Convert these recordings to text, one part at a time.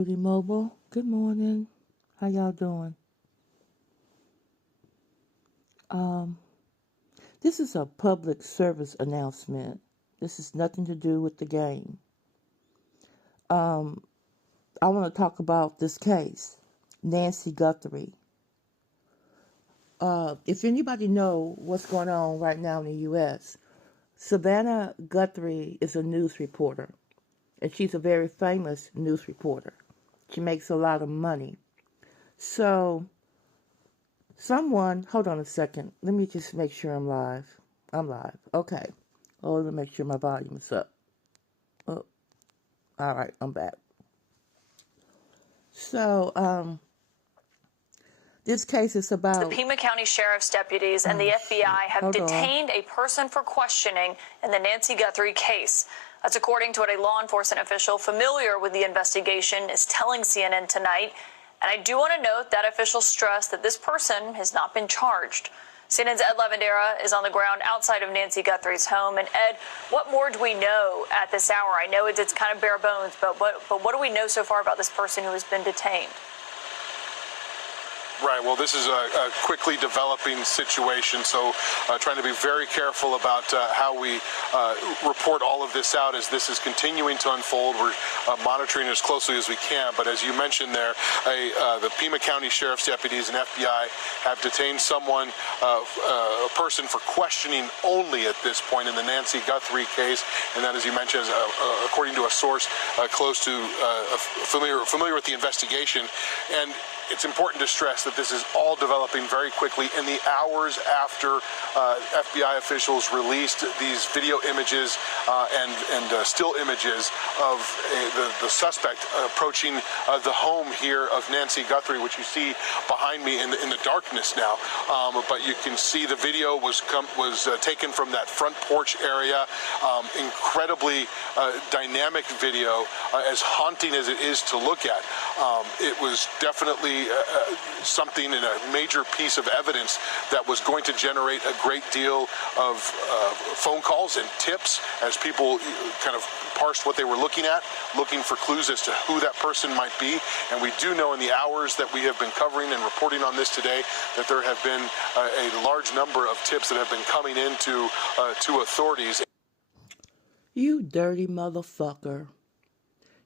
Rudy Mobile, good morning. How y'all doing? Um, this is a public service announcement. This has nothing to do with the game. Um, I want to talk about this case, Nancy Guthrie. If anybody know what's going on right now in the U.S., Savannah Guthrie is a news reporter, and she's a very famous news reporter. She makes a lot of money. So hold on a second. Let me just make sure I'm live. I'm live. Okay. Oh, let me make sure my volume is up. Oh, all right. I'm back. So, this case is The about... Pima County Sheriff's deputies and the FBI have detained a person for questioning in the Nancy Guthrie case. That's according to what a law enforcement official familiar with the investigation is telling CNN tonight. And I do want to note that officials stress that this person has not been charged. CNN's Ed Lavandera is on the ground outside of Nancy Guthrie's home. And Ed, what more do we know at this hour? I know it's kind of bare bones, but what do we know so far about this person who has been detained? Right. Well, this is a quickly developing situation, so trying to be very careful about how we report all of this out as this is continuing to unfold. We're monitoring as closely as we can, but as you mentioned there, the Pima County Sheriff's deputies and FBI have detained someone, a person for questioning only at this point in the Nancy Guthrie case, and that, as you mentioned, is, according to a source close to familiar with the investigation. And it's important to stress that this is all developing very quickly in the hours after FBI officials released these video images and still images of the suspect approaching the home here of Nancy Guthrie, which you see behind me in the darkness now. But you can see the video was taken from that front porch area. Incredibly dynamic video, as haunting as it is to look at. It was definitely something and a major piece of evidence that was going to generate a great deal of phone calls and tips as people kind of parsed what they were looking at, looking for clues as to who that person might be. And we do know in the hours that we have been covering and reporting on this today that there have been a large number of tips that have been coming into to authorities. You dirty motherfucker.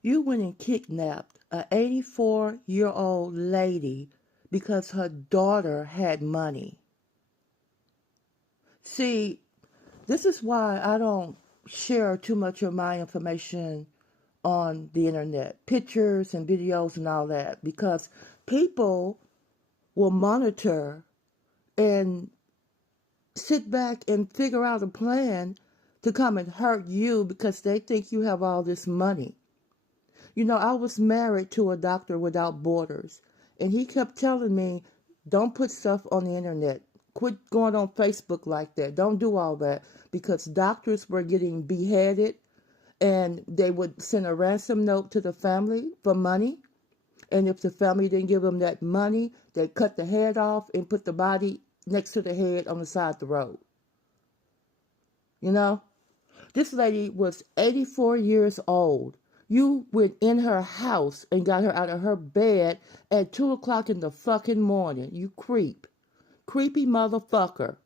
You went and kidnapped an 84-year-old lady because her daughter had money. See, this is why I don't share too much of my information on the internet, pictures and videos and all that, because people will monitor and sit back and figure out a plan to come and hurt you because they think you have all this money. You know, I was married to a doctor without borders, and he kept telling me, don't put stuff on the internet. Quit going on Facebook like that. Don't do all that, because doctors were getting beheaded, and they would send a ransom note to the family for money. And if the family didn't give them that money, they cut the head off and put the body next to the head on the side of the road. You know, this lady was 84 years old. You went in her house and got her out of her bed at 2 o'clock in the fucking morning. You creep. Creepy motherfucker.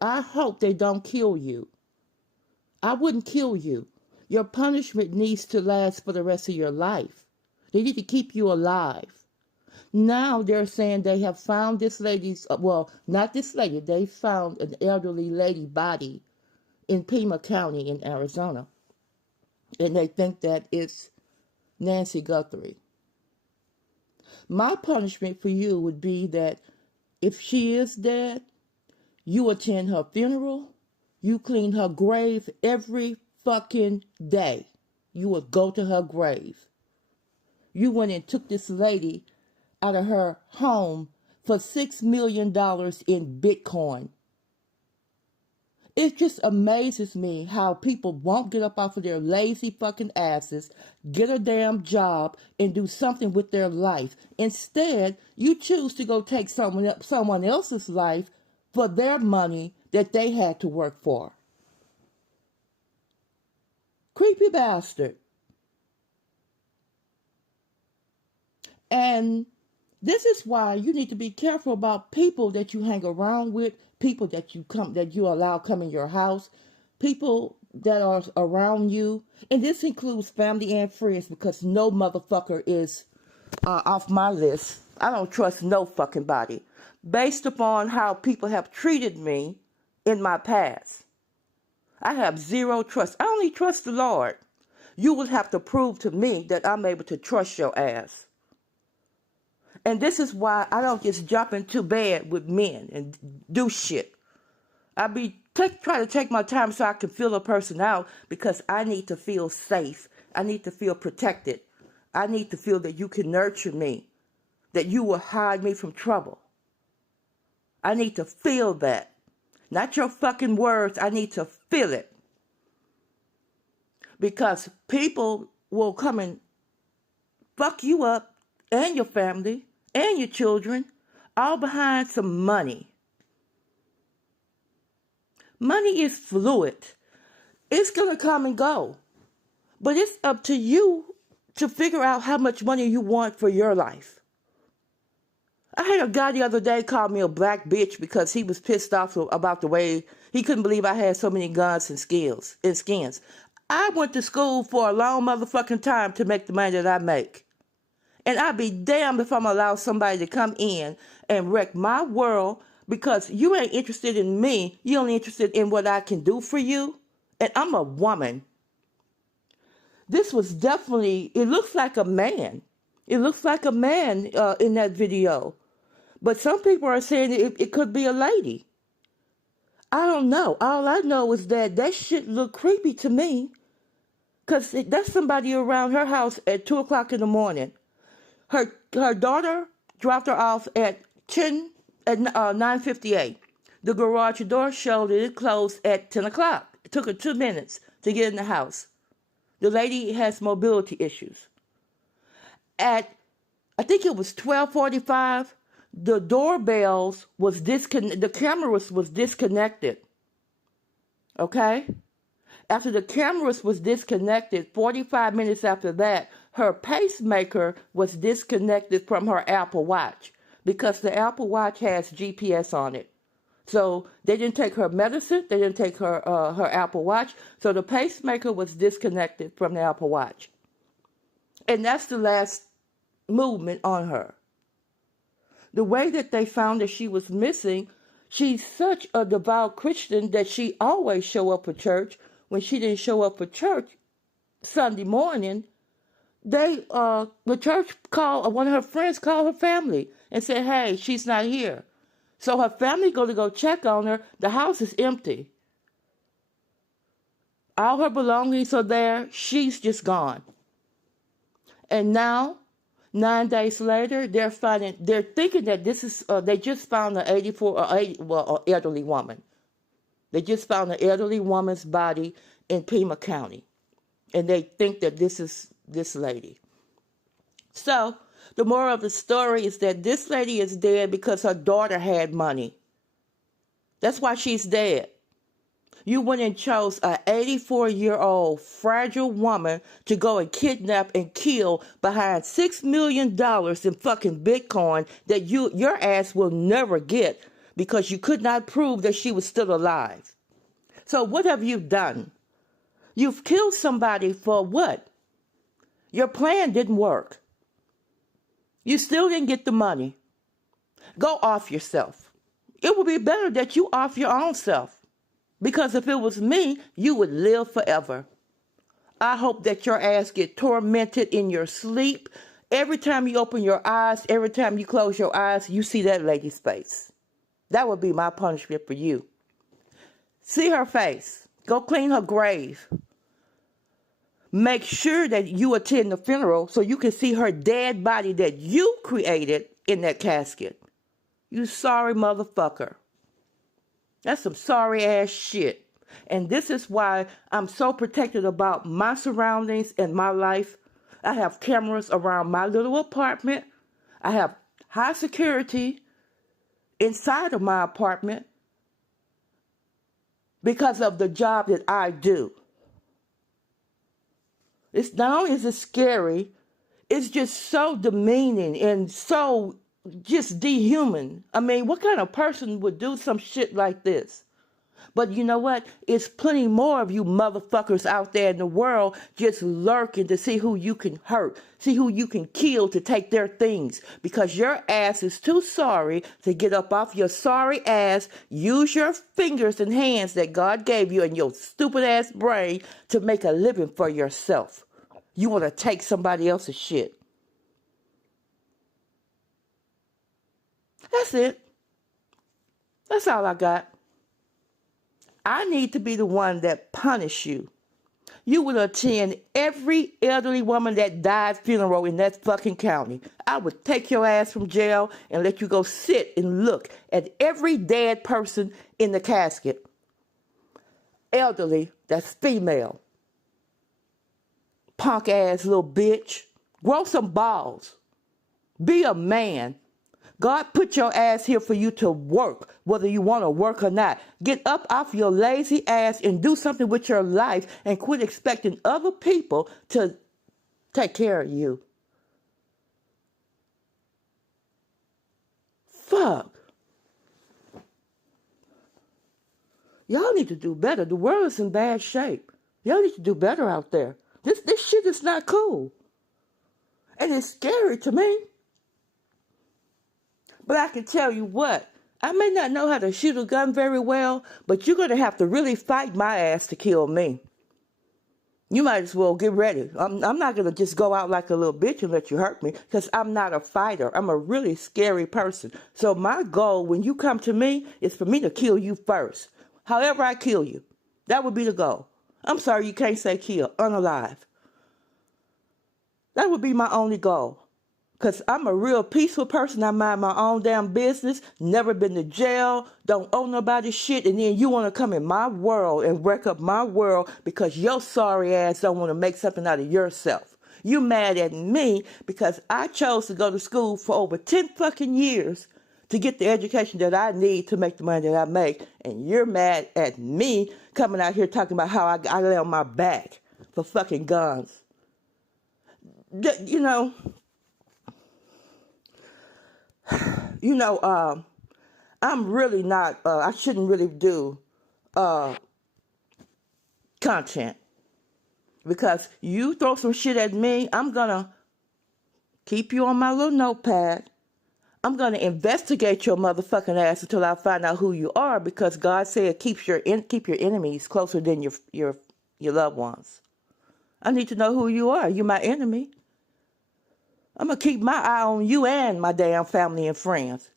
I hope they don't kill you. I wouldn't kill you. Your punishment needs to last for the rest of your life. They need to keep you alive. Now they're saying they have found this lady's, well, not this lady, they found an elderly lady body in Pima County in Arizona. And they think that it's Nancy Guthrie. My punishment for you would be that if she is dead, you attend her funeral, you clean her grave every fucking day. You would go to her grave. You went and took this lady out of her home for $6 million in Bitcoin. It just amazes me how people won't get up off of their lazy fucking asses, get a damn job, and do something with their life. Instead, you choose to go take someone else's life for their money that they had to work for. Creepy bastard. And this is why you need to be careful about people that you hang around with, people that you allow come in your house, people that are around you. And this includes family and friends, because no motherfucker is off my list. I don't trust no fucking body based upon how people have treated me in my past. I have zero trust. I only trust the Lord. You will have to prove to me that I'm able to trust your ass. And this is why I don't just jump into bed with men and do shit. I try to take my time so I can feel a person out, because I need to feel safe. I need to feel protected. I need to feel that you can nurture me, that you will hide me from trouble. I need to feel that. Not your fucking words. I need to feel it. Because people will come and fuck you up and your family and your children, all behind some money. Money is fluid. It's going to come and go. But it's up to you to figure out how much money you want for your life. I had a guy the other day call me a black bitch because he was pissed off about the way he couldn't believe I had so many guns and skins. I went to school for a long motherfucking time to make the money that I make. And I'd be damned if I'm gonna allow somebody to come in and wreck my world because you ain't interested in me. You're only interested in what I can do for you. And I'm a woman. This was definitely, it looks like a man. It looks like a man in that video. But some people are saying it could be a lady. I don't know. All I know is that shit looked creepy to me. Because that's somebody around her house at 2 o'clock in the morning. Her daughter dropped her off at 9:58. The garage door showed that it closed at 10 o'clock. It took her 2 minutes to get in the house. The lady has mobility issues. At, I think it was 12:45, the doorbells was disconnected. The cameras was disconnected. Okay? After the cameras was disconnected, 45 minutes after that, her pacemaker was disconnected from her Apple Watch because the Apple Watch has GPS on it. So they didn't take her medicine, they didn't take her Apple Watch, so the pacemaker was disconnected from the Apple Watch. And that's the last movement on her. The way that they found that she was missing, she's such a devout Christian that she always show up for church. When she didn't show up for church Sunday morning, the church called, one of her friends called her family and said, hey, she's not here. So her family go check on her. The house is empty. All her belongings are there. She's just gone. And now, 9 days later, they're thinking that this is, they just found an elderly woman. They just found an elderly woman's body in Pima County. And they think that this is this lady. So, the moral of the story is that this lady is dead because her daughter had money. That's why she's dead. You went and chose an 84-year-old fragile woman to go and kidnap and kill behind $6 million in fucking Bitcoin that your ass will never get because you could not prove that she was still alive. So what have you done? You've killed somebody for what? Your plan didn't work. You still didn't get the money. Go off yourself. It would be better that you off your own self. Because if it was me, you would live forever. I hope that your ass get tormented in your sleep. Every time you open your eyes, every time you close your eyes, you see that lady's face. That would be my punishment for you. See her face. Go clean her grave. Make sure that you attend the funeral so you can see her dead body that you created in that casket. You sorry motherfucker. That's some sorry ass shit. And this is why I'm so protected about my surroundings and my life. I have cameras around my little apartment. I have high security inside of my apartment because of the job that I do. It's not only is it scary, It's just so demeaning and so just dehuman. I mean, what kind of person would do some shit like this? But you know what? It's plenty more of you motherfuckers out there in the world just lurking to see who you can hurt, see who you can kill to take their things. Because your ass is too sorry to get up off your sorry ass, use your fingers and hands that God gave you and your stupid ass brain to make a living for yourself. You want to take somebody else's shit. That's it. That's all I got. I need to be the one that punish you. You will attend every elderly woman that died funeral in that fucking county. I would take your ass from jail and let you go sit and look at every dead person in the casket. Elderly, that's female. Punk ass little bitch. Grow some balls. Be a man. God put your ass here for you to work, whether you want to work or not. Get up off your lazy ass and do something with your life and quit expecting other people to take care of you. Fuck. Y'all need to do better. The world is in bad shape. Y'all need to do better out there. This shit is not cool. And it's scary to me. But I can tell you what, I may not know how to shoot a gun very well, but you're going to have to really fight my ass to kill me. You might as well get ready. I'm not going to just go out like a little bitch and let you hurt me, because I'm not a fighter. I'm a really scary person. So my goal when you come to me is for me to kill you first. However I kill you, that would be the goal. I'm sorry you can't say kill, unalive. That would be my only goal. Because I'm a real peaceful person. I mind my own damn business. Never been to jail. Don't owe nobody shit. And then you want to come in my world and wreck up my world because your sorry ass don't want to make something out of yourself. You mad at me because I chose to go to school for over 10 fucking years to get the education that I need to make the money that I make. And you're mad at me coming out here talking about how I lay on my back for fucking guns. You know, I'm really not, I shouldn't really do content. Because you throw some shit at me, I'm going to keep you on my little notepad. I'm going to investigate your motherfucking ass until I find out who you are, because God said keep your enemies closer than your loved ones. I need to know who you are. You're my enemy. I'm going to keep my eye on you and my damn family and friends.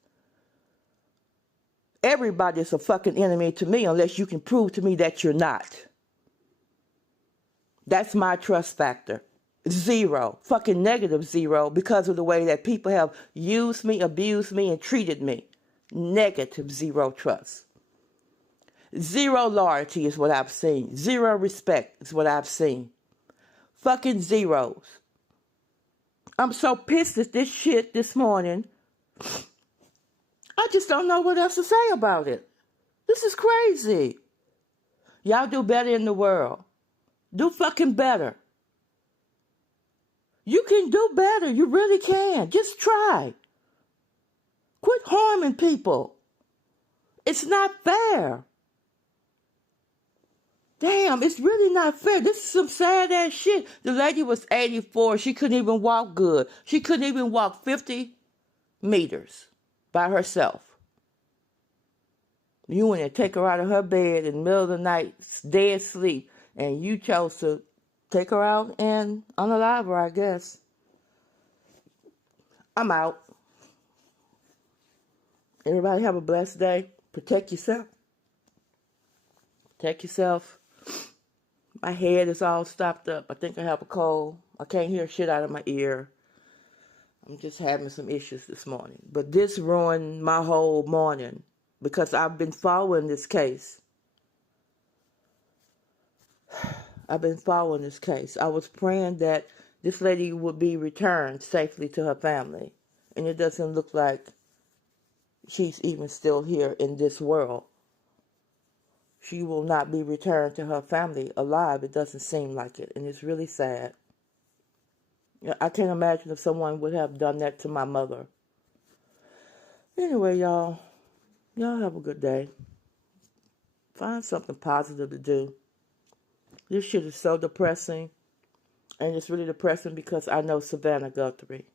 Everybody's a fucking enemy to me unless you can prove to me that you're not. That's my trust factor. 0. Fucking negative 0 because of the way that people have used me, abused me, and treated me. Negative 0 trust. 0 loyalty is what I've seen. 0 respect is what I've seen. Fucking zeros. I'm so pissed at this shit this morning. I just don't know what else to say about it. This is crazy. Y'all do better in the world. Do fucking better. You can do better. You really can. Just try. Quit harming people. It's not fair. Damn, it's really not fair. This is some sad ass shit. The lady was 84. She couldn't even walk good. She couldn't even walk 50 meters by herself. You went and take her out of her bed in the middle of the night, dead sleep, and you chose to take her out and unalive her, I guess. I'm out. Everybody have a blessed day. Protect yourself. Protect yourself. My head is all stopped up. I think I have a cold. I can't hear shit out of my ear. I'm just having some issues this morning. But this ruined my whole morning because I've been following this case. I've been following this case. I was praying that this lady would be returned safely to her family. And it doesn't look like she's even still here in this world. She will not be returned to her family alive. It doesn't seem like it. And it's really sad. I can't imagine if someone would have done that to my mother. Anyway, y'all have a good day. Find something positive to do. This shit is so depressing. And it's really depressing because I know Savannah Guthrie.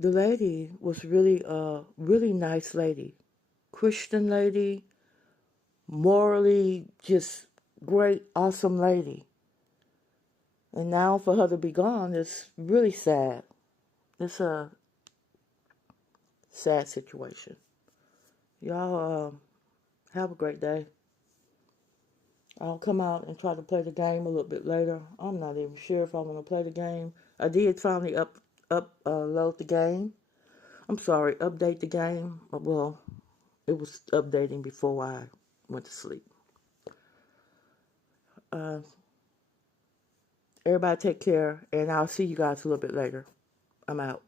The lady was really a really nice lady. Christian lady. Morally just great, awesome lady. And now for her to be gone is really sad. It's a sad situation. Y'all have a great day. I'll come out and try to play the game a little bit later. I'm not even sure if I'm going to play the game. I did finally upload the game. I'm sorry, update the game. Well, it was updating before I went to sleep. Everybody take care, and I'll see you guys a little bit later. I'm out.